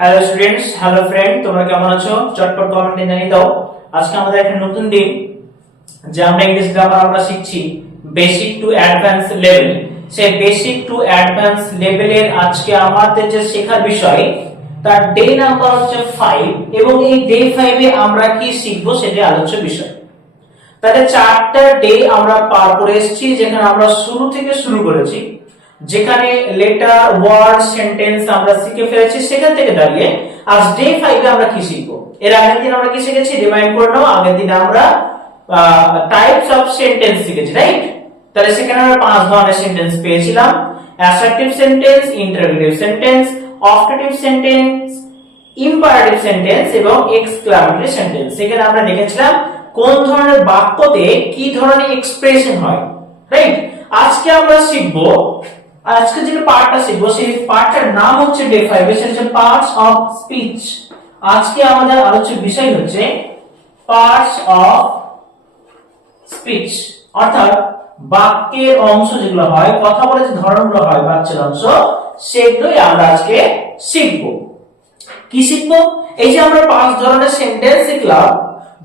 Hello students, hello friend, তোমরা কেমন আছো? চটপট কমেন্টে জানিয়ে দাও। আজকে আমাদের একটা নতুন দিন, যে আমরা ইংলিশ গ্রামার আমরা শিখছি বেসিক টু অ্যাডভান্স লেভেল। সেই বেসিক টু অ্যাডভান্স লেভেলের আজকে আমাদের যে শেখার বিষয় তার ডে নাম্বার হচ্ছে 5, এবং এই ডে 5 এ আমরা কি শিখবো সেটা আলোচ্য বিষয়। তাহলে 4টা ডে আমরা পার করে এসেছি, যেখানে আমরা শুরু থেকে শুরু করেছি, যেখানে লেটার ওয়ার্ড সেন্টেন্স আমরা শিখে ফেলেছি। সেখান থেকে দাঁড়িয়ে আজ ডে 5 এ আমরা কি শিখবো। এর আগের দিন আমরা কি শিখেছি রিমাইন্ড করে নাও। আগের দিন আমরা টাইপস অফ সেন্টেন্স শিখেছি, রাইট? তাহলে সেখানে আমরা 5 ধরনের সেন্টেন্স পেয়েছিলাম: assertive sentence, interrogative sentence, objective sentence, imperative sentence এবং এক্সক্লামেটরি সেন্টেন্স। সেখানে আমরা দেখেছিলাম কোন ধরনের বাক্যতে কি ধরনের এক্সপ্রেশন হয়, রাইট? আজকে আমরা শিখবো, আজকে যে পার্টটা শিখবো সেই পার্টটার নাম হচ্ছে ডে 5 এর, সেটা হচ্ছে পার্টস অফ স্পিচ। আজকে আমাদের আলোচ্য বিষয় হচ্ছে পার্টস অফ স্পিচ, অর্থাৎ বাক্যের অংশ যেগুলো হয়, কথা বলে যে ধরনগুলো হয়, বাক্যের অংশ, সেগুলোই আমরা আজকে শিখবো। কি শিখবো? এই যে আমরা 5 ধরনের সেন্টেন্স শিখলাম,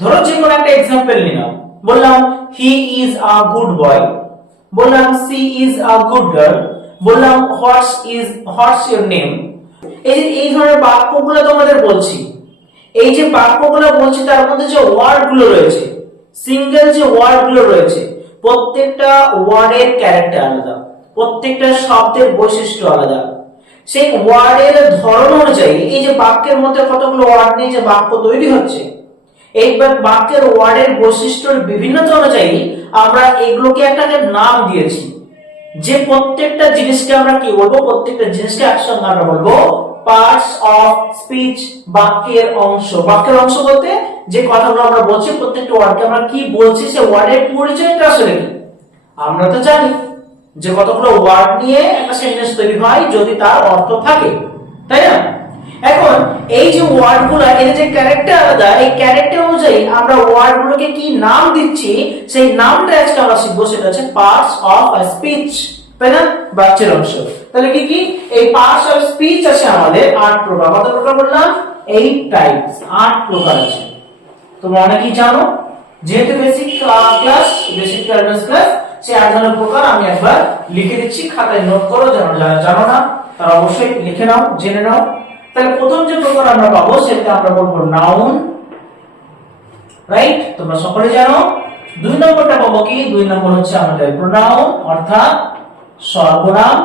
ধরো যে কোনো একটা एग्जांपल নিলাম। বললাম he is a good boy, বললাম she is a good girl, বললাম হোয়াটস ইওর নেম। এই ধরনের বাক্যগুলো তোমাদের বলছি। এই যে বাক্যগুলো বলছি তার মধ্যে যে ওয়ার্ডগুলো রয়েছে, সিঙ্গেল যে ওয়ার্ডগুলো রয়েছে, প্রত্যেকটা ওয়ার্ডের ক্যারেক্টার আলাদা, প্রত্যেকটা শব্দের বৈশিষ্ট্য আলাদা। সেই ওয়ার্ডের ধরন অনুযায়ী এই যে বাক্যের মধ্যে কতগুলো ওয়ার্ড নিয়ে যে বাক্য তৈরি হচ্ছে, এই বাক্যের ওয়ার্ডের বৈশিষ্ট্যের বিভিন্নতা অনুযায়ী আমরা এগুলোকে একটা নাম দিয়েছি। যে প্রত্যেকটা জিনিসকে আমরা কি বলবো? প্রত্যেকটা জিনিসকে একসঙ্গে আমরা বলবো পার্টস অফ স্পিচ, বাক্যের অংশ। বাক্যের অংশ বলতে যে কথাগুলো আমরা বলছি, প্রত্যেকটা ওয়ার্ডকে আমরা কি বলছি, সে ওয়ার্ডের পরিচয়টা আসলে কি। আমরা তো জানি যে কতগুলো ওয়ার্ড নিয়ে একটা সেন্টেন্স তৈরি হয় যদি তার অর্থ থাকে, তাই না? এখন এই যে ওয়ার্ডগুলো, এর যে ক্যারেক্টার আলাদা, এই ক্যারেক্টার অনুযায়ী আমরা ওয়ার্ডগুলোকে কি নাম দিচ্ছি, সেই নামটা আজকে আমরা শিখবো। সেটা হচ্ছে পার্টস অফ স্পিচ, তাই না? বাক্যের অংশ। তাহলে কি কি এই পার্টস অফ স্পিচ আছে আমাদের 8 প্রকার। কত প্রকার বললাম? 8 টাইপস, 8 প্রকার আছে। তোমরা অনেকেই জানো, যেহেতু basic class, basic advance class, সেই 8 ধরনের প্রকার আমি একবার লিখে দিচ্ছি, খাতায় নোট করো। যারা জানো না তারা অবশ্যই লিখে নাও, জেনে নাও। তাহলে প্রথম যে প্রকার আমরা পাবো সেটা আমরা বলবো নাউন, রাইট? তোমরা সকলে জানো। 2 নম্বরটা পাবো কি? 2 নম্বর হচ্ছে আমাদের প্রোনাউন, অর্থাৎ সর্বনাম।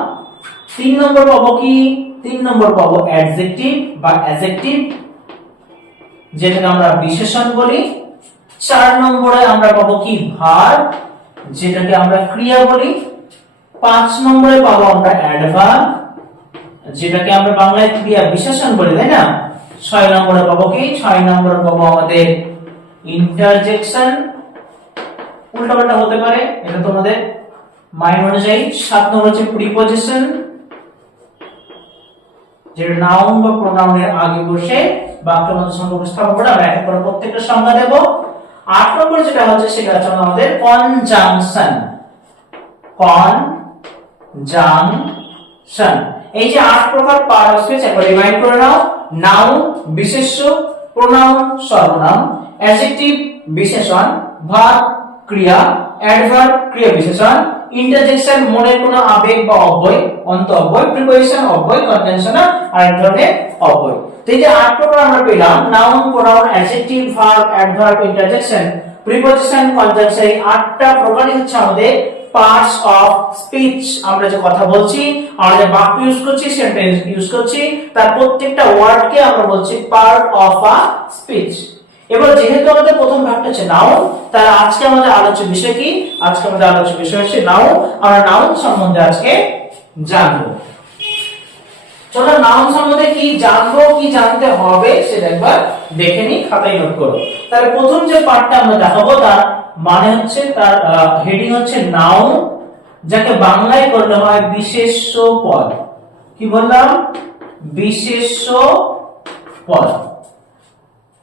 3 নম্বর পাবো কি? 3 নম্বর পাবো অ্যাডজেক্টিভ বা অ্যাডজেক্টিভ, যেটাকে আমরা বিশেষণ বলি। 4 নম্বরে আমরা পাবো কি? ভার্ব, যেটাকে আমরা ক্রিয়া বলি। 5 নম্বরে পাবো আমরা অ্যাডভার্ব, যেটাকে আমরা বাংলায় ক্রিয়া বিশেষণ বলি, তাই না? 6 নম্বরে পাবো কি? 6 নম্বরে পাবো আমাদের ইন্টারজেকশন, উল্টাপাল্টা হতে পারে, এটা তোমাদের মাইন্ড অনুযায়ী। 7 নম্বর হচ্ছে প্রিপজিশন, যেটা নাউন বা প্রোনাউনের আগে বসে বাক্যের মধ্যে সম্পর্ক স্থাপন করে। আমরা এক করে প্রত্যেকটা সংজ্ঞা দেব। 8 নম্বর যেটা হচ্ছে সেটা হচ্ছে আমাদের কনজাংশন। কনজাংশন, এই যে 8 প্রকার পার্ট অফ স্পিচ একবার রিমাইন্ড করে নাও। নাউন বিশেষ্য, প্রোনাউন সর্বনাম, অ্যাডজেক্টিভ বিশেষণ, ভার্ব ক্রিয়া, অ্যাডভার্ব ক্রিয়া বিশেষণ, ইন্টারজেকশন মনের কোনো আবেগ বা অব্যয়, অন্ত অব্যয়, প্রিপজিশন অব্যয়, কনজাংশন আরেক ধরনের অব্যয়। তো এই যে 8 প্রকার আমরা পেলাম, noun, pronoun, adjective, verb, adverb, interjection, preposition, conjunction, এই 8টা প্রকারই হচ্ছে আমাদের পার্টস অফ স্পিচ। আমরা যে কথা বলছি, আমরা যে বাক্য ইউজ করছি, সেন্টেন্স ইউজ করছি, তার প্রত্যেকটা ওয়ার্ডকে আমরা বলছি পার্ট অফ আ স্পিচ। এবার যেহেতু আমাদের প্রথম ভাগটা হচ্ছে নাউন, তাহলে আজকে আমাদের আলোচ্য বিষয় কি? আজকে আমাদের আলোচ্য বিষয় হচ্ছে নাউন। আমরা নাউন সম্বন্ধে আজকে জানবো। চলো নাউন সম্বন্ধে কি জানবো, কি জানতে হবে সেটা একবার দেখে নি, খাতায় নোট করো। তাহলে প্রথম যে পার্টটা আমরা দেখাবো তার মানে হচ্ছে, তার হেডিং হচ্ছে নাউন, যাকে বাংলায় করলে হয় বিশেষ্য পদ। কি বললাম? বিশেষ্য পদ।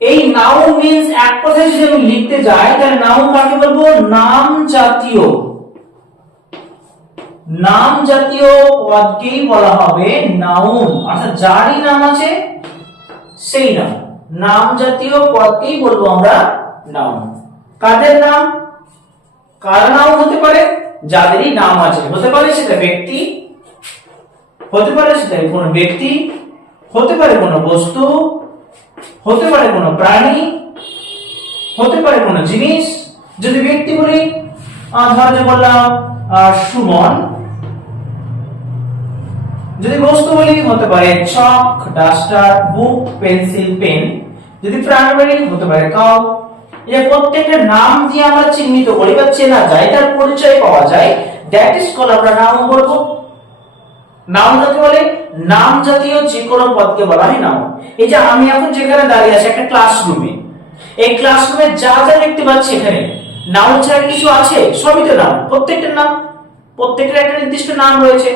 এই নাউন মিন্স, এক কথায় যদি আমি লিখতে যাই তাহলে নাউন কাকে বলবো? নাম জাতীয়। নাম জাতীয় পদকেই বলা হবে নাউন, অর্থাৎ যারই নাম আছে সেই নাম, নাম জাতীয় পদকেই বলবো আমরা নাউন। কাদের নাম? কার নাম হতে পারে? যাদেরই নাম আছে। হতে পারে সেটা ব্যক্তি, হতে পারে সেটা কোনো ব্যক্তি, হতে পারে কোনো বস্তু, হতে পারে কোনো প্রাণী, হতে পারে কোনো জিনিস। যদি ব্যক্তি বলি, ধর যে বললাম সুমন। যদি বস্তু বলি, হতে পারে চক, ডাস্টার, বুক, পেন্সিল, পেন। যদি প্রাণী বলি, হতে পারে কাউ। এই প্রত্যেকটা নাম দিয়ে আমরা চিহ্নিত করি বা চেনা যায়, তার পরিচয় পাওয়া যায়, দ্যাট ইজ কল আমরা নাউন বলবো। নাউন কাকে বলে? নাম জাতীয় যে কোনো পদকে বলা হয় নাউন। এই যে আমি এখন যেখানে দাঁড়িয়ে আছি একটা ক্লাসরুমে, এই ক্লাসরুমে যা যা দেখতে পাচ্ছি এখানে নাউন ছাড়া কিছু আছে? সবই তো নাম, প্রত্যেকটা নাম, প্রত্যেকটা একটা নির্দিষ্ট নাম রয়েছে।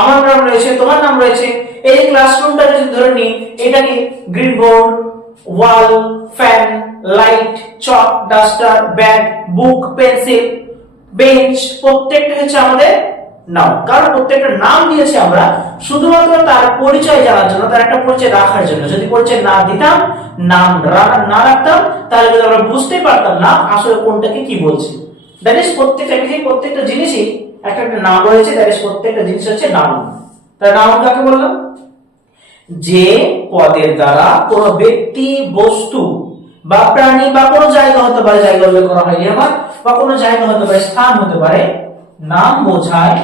আমার নাম রয়েছে, তোমার নাম রয়েছে। এই ক্লাসরুমটা যদি ধরে নিই, এটাকে গ্রিন বোর্ড, ওয়াল, ফ্যান, লাইট, চক, ডাস্টার, ব্যাগ, বুক, পেন্সিল, বেঞ্চ, প্রত্যেকটা হচ্ছে আমাদের নাম। কারণ প্রত্যেকটা নাম দিয়েছি আমরা শুধুমাত্র তার পরিচয় জানার জন্য, তার একটা পরিচয় রাখার জন্য। যদি পরিচয় না দিতাম, নাম না রাখতাম, তাহলে কিন্তু আমরা বুঝতে পারতাম না আসলে কোনটাকে কি বলছি। দ্যাট ইজ প্রত্যেকটা জিনিসই একটা একটা নাম রয়েছে। দ্যাট ইজ প্রত্যেকটা জিনিস হচ্ছে নাউন। তার নাউন কাকে বললাম? যে পদের দ্বারা কোনো ব্যক্তি, বস্তু বা প্রাণী বা কোনো জায়গা হতে পারে, জায়গা উল্লেখ করা হয়নি আমার, বা কোনো জায়গা হতে পারে, স্থান হতে পারে, নাম বোঝায়,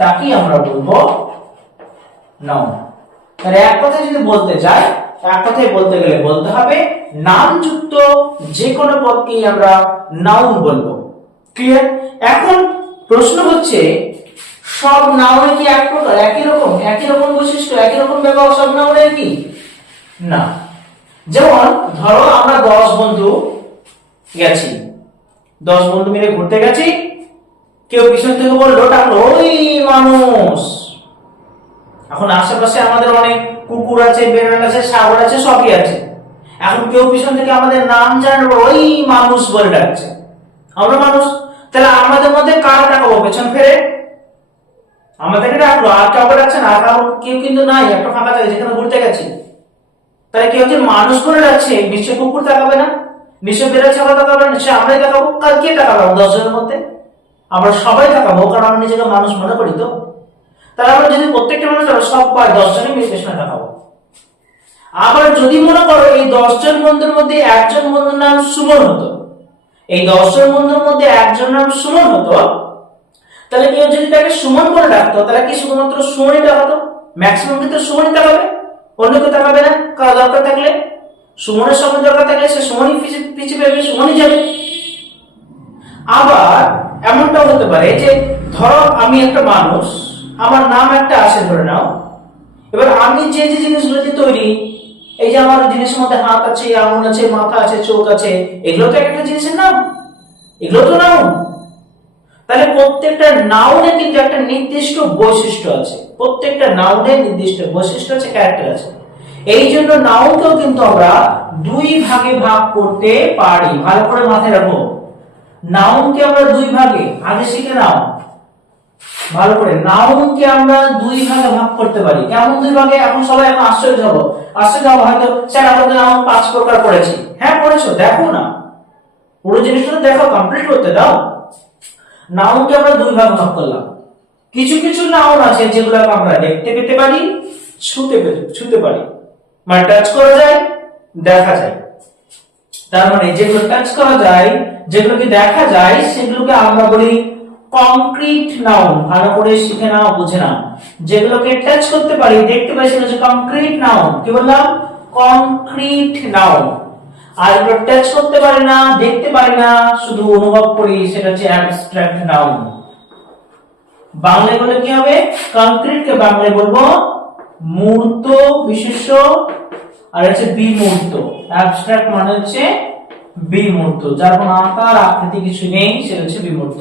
তাকে আমরা বলবো নাউন। তাহলে এক কথায় যদি বলতে যাই, এক কথায় বলতে গেলে বলতে হবে নামযুক্ত যে কোনো পদকেই আমরা নাউন বলবো। ক্লিয়ার? এখন প্রশ্ন হচ্ছে, সব নাউনে কি এক প্রকার, একই রকম বৈশিষ্ট্য, একই রকম ব্যবহার সব নাউনের কি? না। যেমন ধরো আমরা 10 বন্ধু গেছি, 10 বন্ধু মিলে ঘুরতে গেছি। কেউ পিছন থেকে বললো, ডাকলো, ওই মানুষ। এখন আশেপাশে আমাদের অনেক কুকুর আছে, বেড়াল আছে, সাগর আছে, সবই আছে। এখন কেউ পিছন থেকে আমাদের নাম জানে, ওই মানুষ বলে ডাকছে। আমরা মানুষ, তাহলে আমাদের মধ্যে কার ডাকাবো পেছন ফেরে? আমাদেরকে ডাকলো, আর কাউকে ডাকছে না, আর কেউ কিন্তু নাই, একটা ফাঁকা জায়গা যেখানে ঘুরতে গেছি। তাহলে কেউ যে মানুষ বলে ডাকছে, নিশ্চয় কুকুর তাকাবে না, নিশ্চয় বেড়াল ছাগল তাকাবে না, নিশ্চয় আমরাই তাকাবো। কার কে তাকাবো? 10 জনের মধ্যে আমরা সবাই তাকাবো, কারণ আমরা নিজেকে মানুষ মনে করি। তো তাহলে আমরা যদি প্রত্যেকটা মানুষ সবাই 10 জনের মিলে পেছনে তাকাবো। আবার যদি মনে করো এই 10 জন বন্ধুর মধ্যে একজন বন্ধুর নাম সুমন হতো, এই 10 জন বন্ধুর মধ্যে একজন নাম সুমন হতো, তাহলে কেউ যদি তাকে সুমন বলে ডাকতো, তাহলে কি শুধুমাত্র সুমনই তাকাতো? ম্যাক্সিমাম কিন্তু সুমনই তাকাবে, অন্য কেউ তাকাবে না। কার দরকার থাকলে, সুমনের সময় দরকার থাকলে সে সুমনই পিছিয়ে পেবে, সুমনই যাবে। আবার এমনটাও হতে পারে যে ধরো আমি একটা মানুষ, আমার নাম একটা আছে ধরে নাও। এবার আমি যে যে জিনিসগুলো দিয়ে তৈরি, এই যে আমার জিনিসের মধ্যে হাত আছে, আঙুল আছে, মাথা আছে, চোখ আছে, এগুলো তো একটা জিনিসের নাম, এগুলো তো নাউন। তাহলে প্রত্যেকটা নাউনে কিন্তু একটা নির্দিষ্ট বৈশিষ্ট্য আছে, প্রত্যেকটা নাউনের নির্দিষ্ট বৈশিষ্ট্য আছে, ক্যারেক্টার আছে। এই জন্য নাউনকেও কিন্তু আমরা দুই ভাগে ভাগ করতে পারি। ভালো করে মাথায় রাখো, নাউনকে আমরা দুই ভাগে, আগে শিখে নাও ভালো করে, নাউনকে আমরা দুই ভাগে ভাগ করতে পারি। কেমন দুই ভাগে? এখন সবাই এখন আশ্চর্য হবো, হয়তো স্যার আমাদের নাউন 5 প্রকার পড়েছি। হ্যাঁ পড়েছো, দেখো না, পুরো জিনিসটা দেখো, কমপ্লিট করতে দাও। নাউনকে আমরা দুই ভাগে ভাগ করলাম। কিছু কিছু নাউন আছে যেগুলোকে আমরা দেখতে পেতে পারি, ছুতে পারি, মানে টাচ করা যায়, দেখা যায়। তার মানে যেগুলো টাচ করা যায়, যেগুলোকে দেখা যায়, সেগুলোকে আমরা বলি কংক্রিট নাউন। ভালো করে শিখে নাও, বুঝে নাও। যেগুলোকে টাচ করতে পারি, দেখতে পাই, সেগুলো হচ্ছে কংক্রিট নাউন। কি বললাম? Concrete noun. আর যেগুলো টাচ করতে পারি না, দেখতে পারি না, শুধু অনুভব করি, সেটা হচ্ছে অ্যাবস্ট্রাক্ট নাউন। বাংলায় বলে কি হবে? কংক্রিটকে বাংলায় বলবো মূর্ত বিশেষ্য, আর হচ্ছে বিমূর্ত। অ্যাবস্ট্রাক্ট মানে হচ্ছে বিমূর্ত, যার কোনো আকার আকৃতি কিছু নেই, সেটা হচ্ছে বিমূর্ত।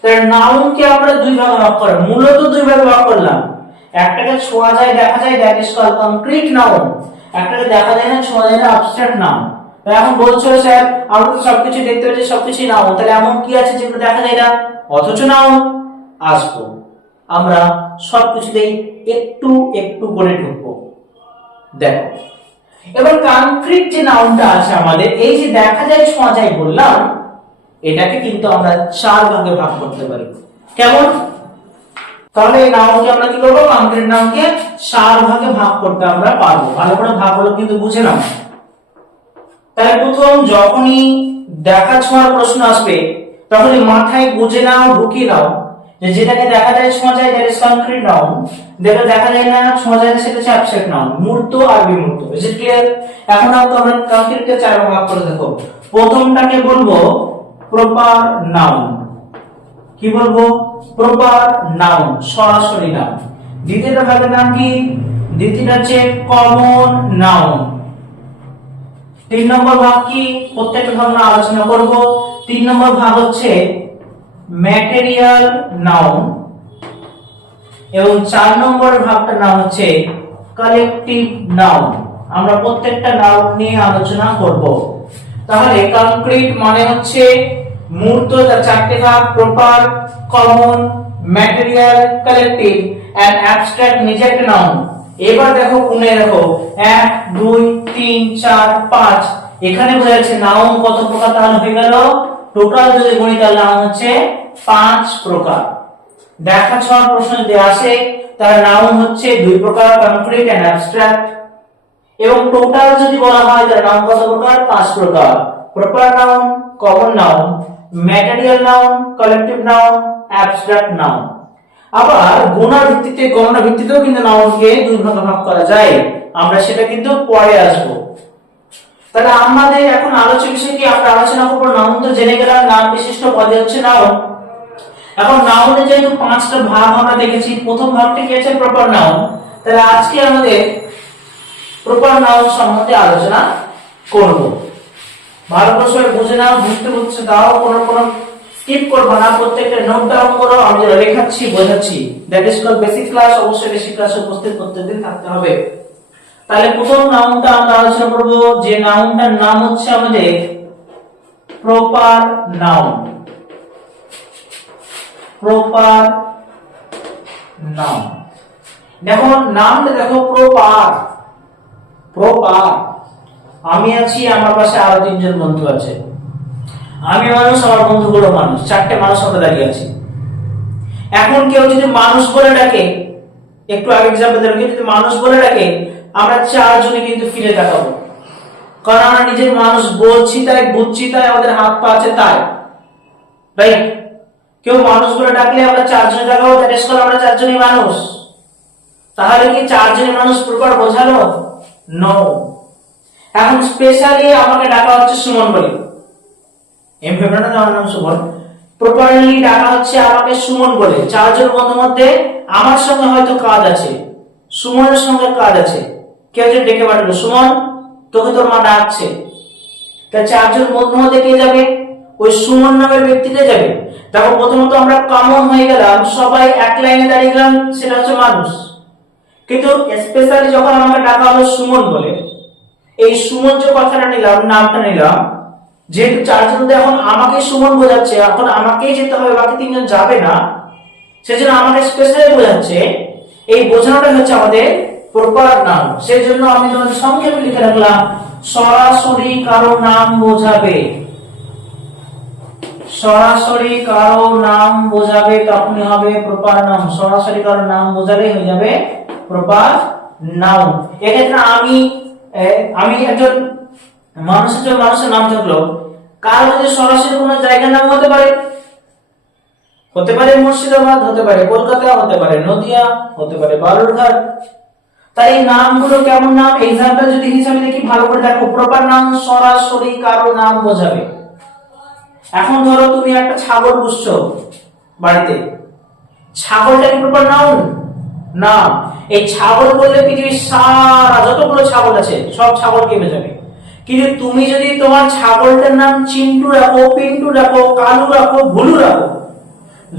তাহলে নাউনকে আমরা দুই ভাগে ভাগ করলাম, মূলত দুই ভাগে ভাগ করলাম। একটাকে ছোঁয়া যায়, দেখা যায়, that is called concrete noun. একটাকে দেখা যায় না, ছোঁয়া যায় না, অ্যাবস্ট্রাক্ট নাউন। এখন বলছো স্যার আমরা তো সবকিছু দেখতে পাচ্ছি, সবকিছুই নাউন, তাহলে এমন কি আছে যেগুলো দেখা যায় না অথচ নাউন? আসবো, আমরা সবকিছুতেই একটু একটু করে ঢুকবো। দেখো, এবার কংক্রিট যে নাউনটা আছে আমাদের, এই যে দেখা যায় ছোঁয়া যায় বললাম, এটাকে কিন্তু আমরা চার ভাগে ভাগ করতে পারি। কেমন? তাহলে এই নাউনকে আমরা কি করবো, কংক্রিট নাউনকে চার ভাগে ভাগ করতে আমরা পারবো। ভালো করে ভাগগুলো কিন্তু বুঝে নাও। তাহলে প্রথম যখনই দেখা ছোঁয়ার প্রশ্ন আসবে তখনই মাথায় বুঝে নাও, ঢুকিয়ে নাও যে যেটাকে দেখা যায় ছোঁয়া যায় দ্যাট ইজ কংক্রিট নাউন, যেটা দেখা যায় না ছোঁয়া যায় না সেটা হচ্ছে অ্যাবস্ট্রাক্ট নাউন, মূর্ত আর বিমূর্ত। Is it clear? এখন আমরা কংক্রিটকে চার ভাগে ভাগ করে দেখো। প্রথমটাকে বলবো প্রপার নাউন। কি বলবো? প্রপার নাউন, সরাসরি নাম। দ্বিতীয়টা ভাগের নাম কি? দ্বিতীয়টা হচ্ছে কমন নাউন। 3 নম্বর ভাগ কি? প্রত্যেকটা ভাগ আমরা আলোচনা করব। 3 নম্বর ভাগ হচ্ছে ম্যাটেরিয়াল নাউন এবং 4 নম্বর ভাগটার নাম হচ্ছে কালেকটিভ নাউন। আমরা প্রত্যেকটা নাউন নিয়ে আলোচনা করব। তাহলে কংক্রিট মানে হচ্ছে মূর্ত, তার চারটি ভাগ proper, common, material, collective and abstract নিজে একটা নাউন। এবার দেখো কোণে দেখো 1 2 3 4 5, এখানে বোঝা যাচ্ছে নাউন কত প্রকার তাহলে হয়ে গেল টোটাল যদি গণি তাহলে নাউন হচ্ছে 5 প্রকার। দেখা ছোঁয়ার প্রশ্ন যদি আসে তাহলে নাউন হচ্ছে 2 প্রকার, কংক্রিট এন্ড অ্যাবস্ট্রাক্ট। এবং টোটাল যদি বলা হয় তাহলে নাউন কত প্রকার? 5 প্রকার। Proper noun, common noun, material noun, collective noun, abstract noun. আবার গুণার ভিত্তিতে, গণনার ভিত্তিতেও কিন্তু নাউনকে দুই ভাগে ভাগ করা যায়, আমরা সেটা কিন্তু পরে আসব। তাহলে আমাদের এখন আলোচ্য বিষয় কি? আমরা আলোচনা করব নাউন তো জেনে গেলাম, নাম বিশিষ্ট পদে হচ্ছে নাউন। এখন নাউনের যেহেতু 5টা ভাগ আমরা দেখেছি, প্রথম ভাগটি কি আছে? Proper noun. তাহলে আজকে আমাদের প্রপার নাউন সম্বন্ধে আলোচনা করব। ভালো করে সবাই বুঝে নাও, বুঝতে বুঝতে দাও, কোনো স্কিপ করবে না, প্রত্যেকটা নোট ডাউন করো। আমি যেটা লেখাচ্ছি বোঝাচ্ছি, that is call basic class. অবশ্যই বেসিক ক্লাসে উপস্থিত প্রত্যেকদিন থাকতে হবে। তাহলে প্রথম নাউনটা আমরা আলোচনা করব, যে নাউনটার নাম হচ্ছে আমাদের প্রপার নাউন। প্রপার নাউন, দেখো নামটা দেখো প্রপার। প্রপার, আমি আছি, আমার পাশে আরো 3 জন বন্ধু আছে। আমি মানুষ, আমার বন্ধুগুলো মানুষ, 4টে মানুষ আমরা দাঁড়িয়ে আছি। এখন কেউ যদি মানুষ বলে ডাকে, একটু আগে एग्जांपल দিলাম, কেউ যদি মানুষ বলে ডাকে আমরা 4 জনে কিন্তু ফিরে তাকাবো, কারণ আমরা নিজের মানুষ বলছি তাই, বুঝছি তাই, আমাদের হাত পা আছে তাই, রাইট? কেউ মানুষ বলে ডাকলে আমরা 4 জনে তাকাবো, দ্যাট ইজ কল আমরা 4 জনই মানুষ। তাহলে কি 4 জনই মানুষ প্রপার বোঝালো? নো। এখন স্পেশালি আমাকে ডাকা হচ্ছে সুমন বলে, এম ফেভারিট আমার নাম সুমন, প্রপারলি ডাকা হচ্ছে আমাকে সুমন বলে। 4 জন বন্ধুর মধ্যে আমার সঙ্গে হয়তো কাজ আছে, সুমনের সঙ্গে কাজ আছে, কেউ যে ডেকে পাঠালো, সুমন তোকে তোর মা ডাকছে, তা 4 জন বন্ধুর মধ্যে কে যাবে? ওই সুমন নামের ব্যক্তিটা যাবে। দেখো প্রথমত আমরা কমন হয়ে গেলাম, সবাই এক লাইনে দাঁড়িয়ে গেলাম, সেটা হচ্ছে মানুষ। কিন্তু স্পেশালি যখন আমাকে ডাকা হলো সুমন বলে, এই সুমন যে কথাটা নিলাম, নামটা নিলাম, যেহেতু 4 জন এখন আমাকে সুমন বোঝাচ্ছে, এখন আমাকেই যেতে হবে, বাকি 3 জন যাবে না, সেজন্য আমাকে স্পেশালি বোঝাচ্ছে। এই বোঝানোটা হচ্ছে আমাদের প্রপার নাউন। সেজন্য আমি তোমাদের সংক্ষেপে লিখে রাখলাম, সরাসরি কারো নাম বোঝাবে। সরাসরি কারো নাম বোঝাবে তখনই হবে প্রপার নাউন। সরাসরি কারো নাম বোঝালে হয়ে যাবে প্রপার নাউন। এক্ষেত্রে আমি একজন মানুষের নাম থাকলো, কারো যদি সরাসরি কোনো জায়গার নাম হতে পারে, হতে পারে মুর্শিদাবাদ, হতে পারে কলকাতা, হতে পারে নদিয়া, হতে পারে বালুরঘাট। তাই এই নামগুলো কেমন নাম? এক্সাম্পল যদি হিসাবে দেখি, ভালো করে দেখো, প্রপার নাউন সরাসরি কারো নাম বোঝাবে। এখন ধরো তুমি একটা ছাগল পুষছো বাড়িতে, ছাগলটা কি প্রপার নাউন? না। এই ছাগল বললে পৃথিবীর সারা যতগুলো ছাগল আছে সব ছাগলকে বোঝাবে। কিন্তু তুমি যদি তোমার ছাগলটার নাম চিন্টু রাখো, পিন্টু রাখো, কালু রাখো, ভুলু রাখো,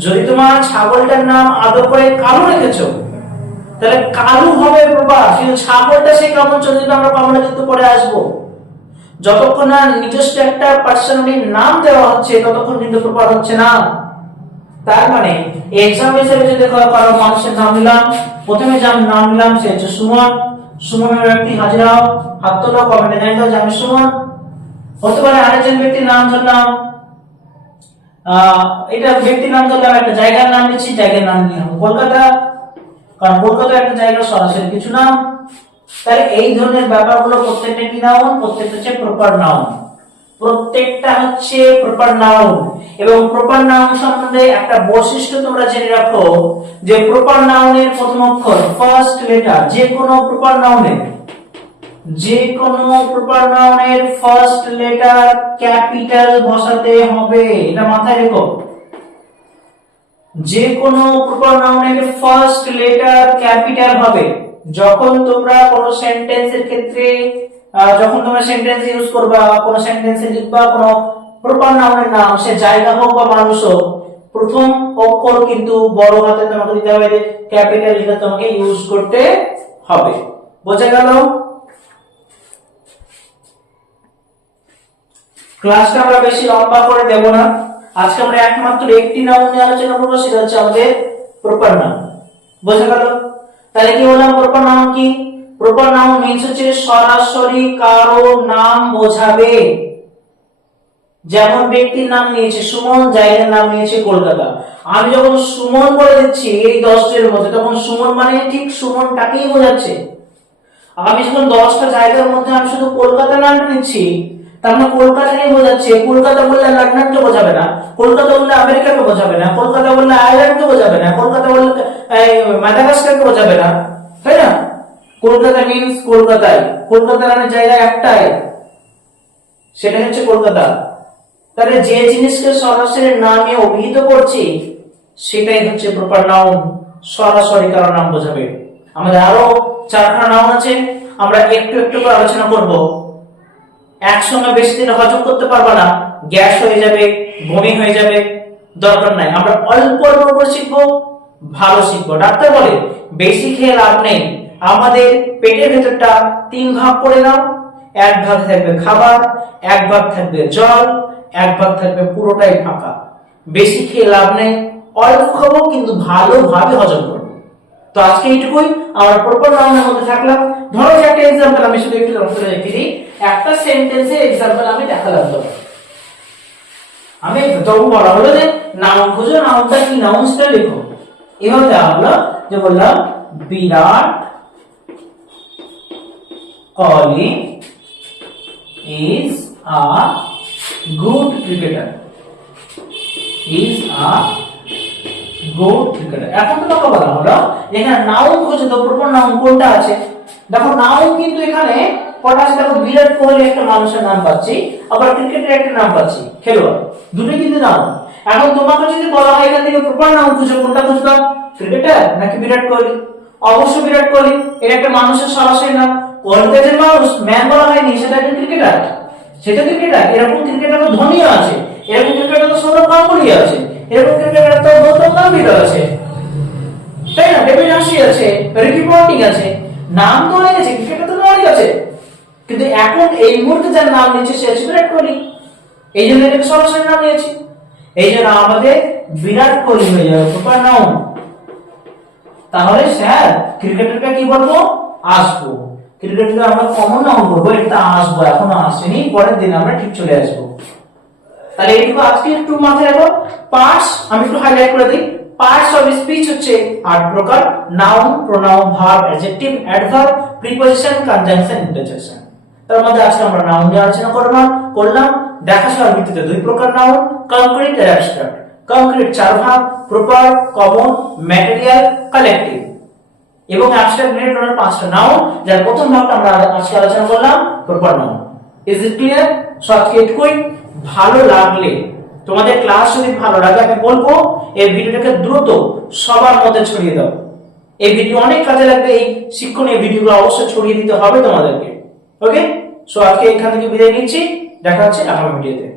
যদি তোমার ছাগলটার নাম আদর করে কালু রেখেছো, তাহলে কালু হবে প্রপার। কিন্তু ছাগলটা সে কেমন চলবে, আমরা কমনে কিন্তু পরে আসবো। যতক্ষণ না নিজস্ব একটা পার্সোনালি নাম দেওয়া হচ্ছে ততক্ষণ কিন্তু প্রপার হচ্ছে না। তার মানে এক্সাম্পল হিসেবে যদি কারো মানুষের নাম নিলাম, প্রথমে নাম নিলাম সে হচ্ছে সুমন। সুমন নামে ব্যক্তি হাজির হও, হাত তোলো, কমেন্টে জানিয়ে দাও যে আমি সুমন। হতে পারে আরেকজন ব্যক্তির নাম ধরলাম, এটা ব্যক্তির নাম ধরলাম, একটা জায়গার নাম নিচ্ছি, জায়গার নাম নিলাম কলকাতা, কারণ কলকাতা একটা জায়গা, সরাসরি কিছু নাম। তাহলে এই ধরনের ব্যাপারগুলো প্রত্যেকটা কি নাউন? প্রত্যেকটা হচ্ছে প্রপার নাউন, প্রত্যেকটা হচ্ছে প্রপার নাউন। এবং প্রপার নাউন সম্বন্ধে একটা বৈশিষ্ট্য তোমরা জেনে রাখো যে প্রপার নাউনের প্রথম অক্ষর ফার্স্ট লেটার, যে কোনো প্রপার নাউনের ফার্স্ট লেটার ক্যাপিটাল বসাতে হবে, এটা মাথায় রেখো। যে কোনো প্রপার নাউনের ফার্স্ট লেটার ক্যাপিটাল হবে। যখন তোমরা কোনো সেন্টেন্সের ক্ষেত্রে যখন তোমরা সেন্টেন্স ইউজ করবা, কোনো সেন্টেন্সে লিখবা কোনো প্রপার নাউনের নাম, সে জায়গা হোক বা মানুষ হোক, প্রথম অক্ষর কিন্তু বড় হাতে তোমাকে দিতে হবে, ক্যাপিটাল লেটার তোমাকে ইউজ করতে হবে। বোঝা গেল? ক্লাসটা আমরা বেশি লম্বা করে দেব না। আজকে আমরা একমাত্র একটি নাউন নিয়ে আলোচনা করব, সেটা হচ্ছে আমাদের প্রপার নাউন। বোঝা গেল? তাহলে কি বললাম? প্রপার নাউন কি? প্রপার নাউন মিন্স হচ্ছে সরাসরি কারো নাম বোঝাবে। যেমন ব্যক্তির নাম নিয়েছে সুমন, জায়গার নাম নিয়েছে কলকাতা। আমি যখন সুমন বলে দিচ্ছি এই 10টির মধ্যে, তখন সুমন মানে ঠিক সুমনটাকেই বোঝাচ্ছে। আমি যখন 10টা জায়গার মধ্যে আমি শুধু কলকাতা নামটা নিচ্ছি, তার মানে কলকাতাকে বোঝাচ্ছে। কলকাতা বললে লন্ডনকে বোঝাবে না, কলকাতা বললে আমেরিকাকে বোঝাবে না, কলকাতা বললে আয়ারল্যান্ডকে বোঝাবে না, কলকাতা বললে মাদাগাস্কারকে বোঝাবে না, তাই না? কলকাতা মিন্স কলকাতায়, কলকাতা নামের জায়গা একটাই, সেটা হচ্ছে কলকাতা। তাহলে যে জিনিসকে সরাসরি নামে অভিহিত করছি সেটাই হচ্ছে প্রপার নাউন, সরাসরি কারো নাম বোঝাবে। আমাদের আরো 4খানা নাউন আছে, আমরা একটু একটু করে আলোচনা করব। একসঙ্গে বেশি দিন হজম করতে পারবা না, গ্যাস হয়ে যাবে, বমি হয়ে যাবে, দরকার নাই। আমরা অল্প অল্প করে শিখবো, ভালো শিখবো। ডাক্তার বলে বেশি খেয়ে লাভ নেই, আমাদের পেটের ভেতরটা 3 ভাগ করে নাও, 1 ভাগ থাকবে খাবার, 1 ভাগ থাকবে জল, 1 ভাগ থাকবে পুরোটাই ফাঁকা। বেশি খেয়ে লাভ নেই, অল্প খাবো কিন্তু ভালোভাবে হজম করবো। তো আজকে এইটুকুই, আমরা প্রপার নাউনের মধ্যে থাকলাম। ধরো যে একটা एग्जांपल আমি শুধু একটু লক্ষ্য করে রেখে দিই, একটা সেন্টেন্সের एग्जांपल আমি দেখালাম। তো আমি যখন বলা হলো যে নাউন খুঁজো, নাউনটা কি, নাউন সেটা লেখো। এভাবে দেওয়া হলো যে বললাম Virat Kohli is a good cricketer, is a good cricketer। এখন তো তোমাকে বলা হলো এখানে নাউন খুঁজে, তো প্রপার নাউন কোনটা আছে। দেখো নাউন কিন্তু এখানে কটা আছে, দেখো বিরাট কোহলি একটা মানুষের নাম পাচ্ছি, আবার ক্রিকেটের একটা নাম পাচ্ছি, খেলোয়াড়, দুটোই কিন্তু নাউন। এখন তোমাকে যদি বলা হয় এখান থেকে প্রপার নাউন খুঁজো, কোনটা খুঁজলাম, ক্রিকেটার নাকি বিরাট কোহলি? অবশ্যই বিরাট কোহলি, এটা একটা মানুষের সরাসরি নাম। কোহলিকে যে মানুষ ম্যান বলা হয়নি, সেটা একটা ক্রিকেটার, সেটা ক্রিকেটার। এরকম ক্রিকেটার তো ধোনিও আছে, এরকম ক্রিকেটার তো সৌরভ গাঙ্গুলি আছে, এরকম ক্রিকেটার তো গৌতম গম্ভীর আছে, তাই না? ডেভিড হাসি আছে, রিকি পন্টিং আছে, নাম তো অনেক আছে, ক্রিকেটার তো অনেক আছে, কিন্তু এখন এই মুহূর্তে যার নাম নিচ্ছে সে হচ্ছে বিরাট কোহলি। এই জন্য এটাকে সরাসরি নাম নিয়েছি, এই জন্য আমাদের বিরাট কোহলি হয়ে যাবে প্রপার নাউন। তাহলে স্যার ক্রিকেটারকে কি বলবো? আসবো। ক্রিকেটারকে আমরা কমন নাউন বলবো, এটা আসবো, এখনো আসেনি, পরের দিন আমরা ঠিক চলে আসবো। তাহলে এইটুকু আজকে একটু মাথায় রাখো। পার্টস আমি একটু হাইলাইট করে দিই। পার্টস অফ স্পিচ হচ্ছে 8 প্রকার: noun, pronoun, verb, adjective, adverb, preposition, conjunction, interjection. তার মধ্যে আজকে আমরা নাউন নিয়ে আলোচনা করলাম। দেখা শোনার ভিত্তিতে 2 প্রকার নাউন: কংক্রিট আর অ্যাবস্ট্রাক্ট। কংক্রিট 4 ভাগ: প্রপার, কমন, ম্যাটেরিয়াল, কালেক্টিভ। এবং অ্যাবস্ট্রাক্ট নিয়ে টোটাল 5টা নাউন, যার প্রথম ভাগটা আমরা আজকে আলোচনা করলাম proper noun. Is it clear? So আজকে এটুকুই। ভালো লাগলে, তোমাদের ক্লাস যদি ভালো লাগে, আমি বলবো এই ভিডিওটাকে দ্রুত সবার মধ্যে ছড়িয়ে দাও। এই ভিডিও অনেক কাজে লাগবে, এই শিক্ষণীয় ভিডিওগুলো অবশ্যই ছড়িয়ে দিতে হবে তোমাদেরকে। ওকে, সো আজকে এখান থেকে বিদায় নিচ্ছি, দেখা হচ্ছে আগামী ভিডিওতে।